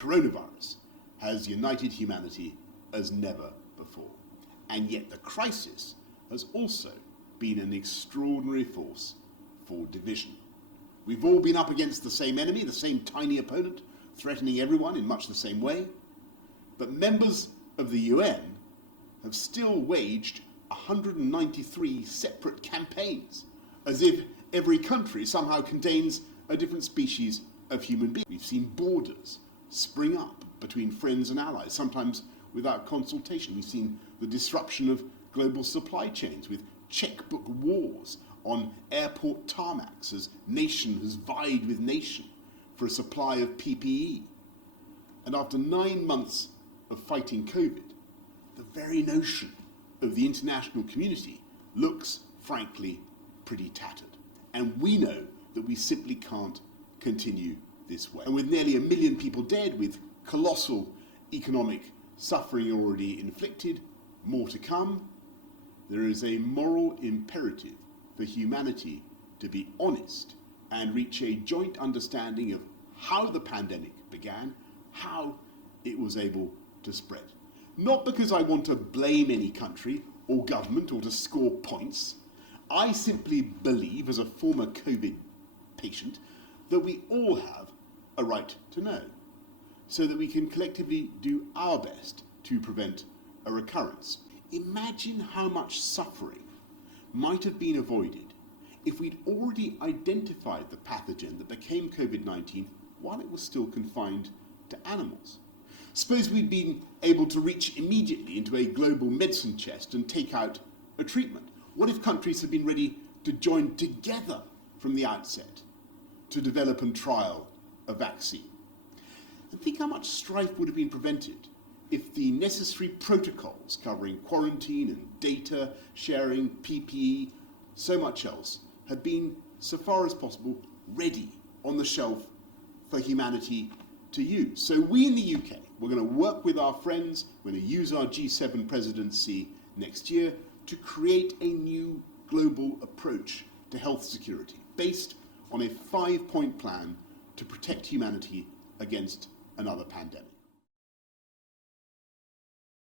Coronavirus has united humanity as never before. And yet the crisis has also been an extraordinary force for division. We've all been up against the same enemy, the same tiny opponent, threatening everyone in much the same way. But members of the UN have still waged 193 separate campaigns, as if every country somehow contains a different species of human being. We've seen borders spring up between friends and allies, sometimes without consultation. We've seen the disruption of global supply chains with checkbook wars on airport tarmacs as nation has vied with nation for a supply of PPE. And after 9 months of fighting COVID, the very notion of the international community looks, frankly, pretty tattered. And we know that we simply can't continue this way. And with nearly 1 million people dead, with colossal economic suffering already inflicted, more to come, there is a moral imperative for humanity to be honest and reach a joint understanding of how the pandemic began, how it was able to spread. Not because I want to blame any country or government or to score points. I simply believe, as a former COVID patient, that we all have a right to know, so that we can collectively do our best to prevent a recurrence. Imagine how much suffering might have been avoided if we'd already identified the pathogen that became COVID-19 while it was still confined to animals. Suppose we'd been able to reach immediately into a global medicine chest and take out a treatment. What if countries had been ready to join together from the outset to develop and trial a vaccine? And think how much strife would have been prevented if the necessary protocols covering quarantine and data sharing, PPE, so much else, had been, so far as possible, ready on the shelf for humanity to use. So we in the UK, we're going to work with our friends, we're going to use our G7 presidency next year to create a new global approach to health security based on a 5-point plan to protect humanity against another pandemic.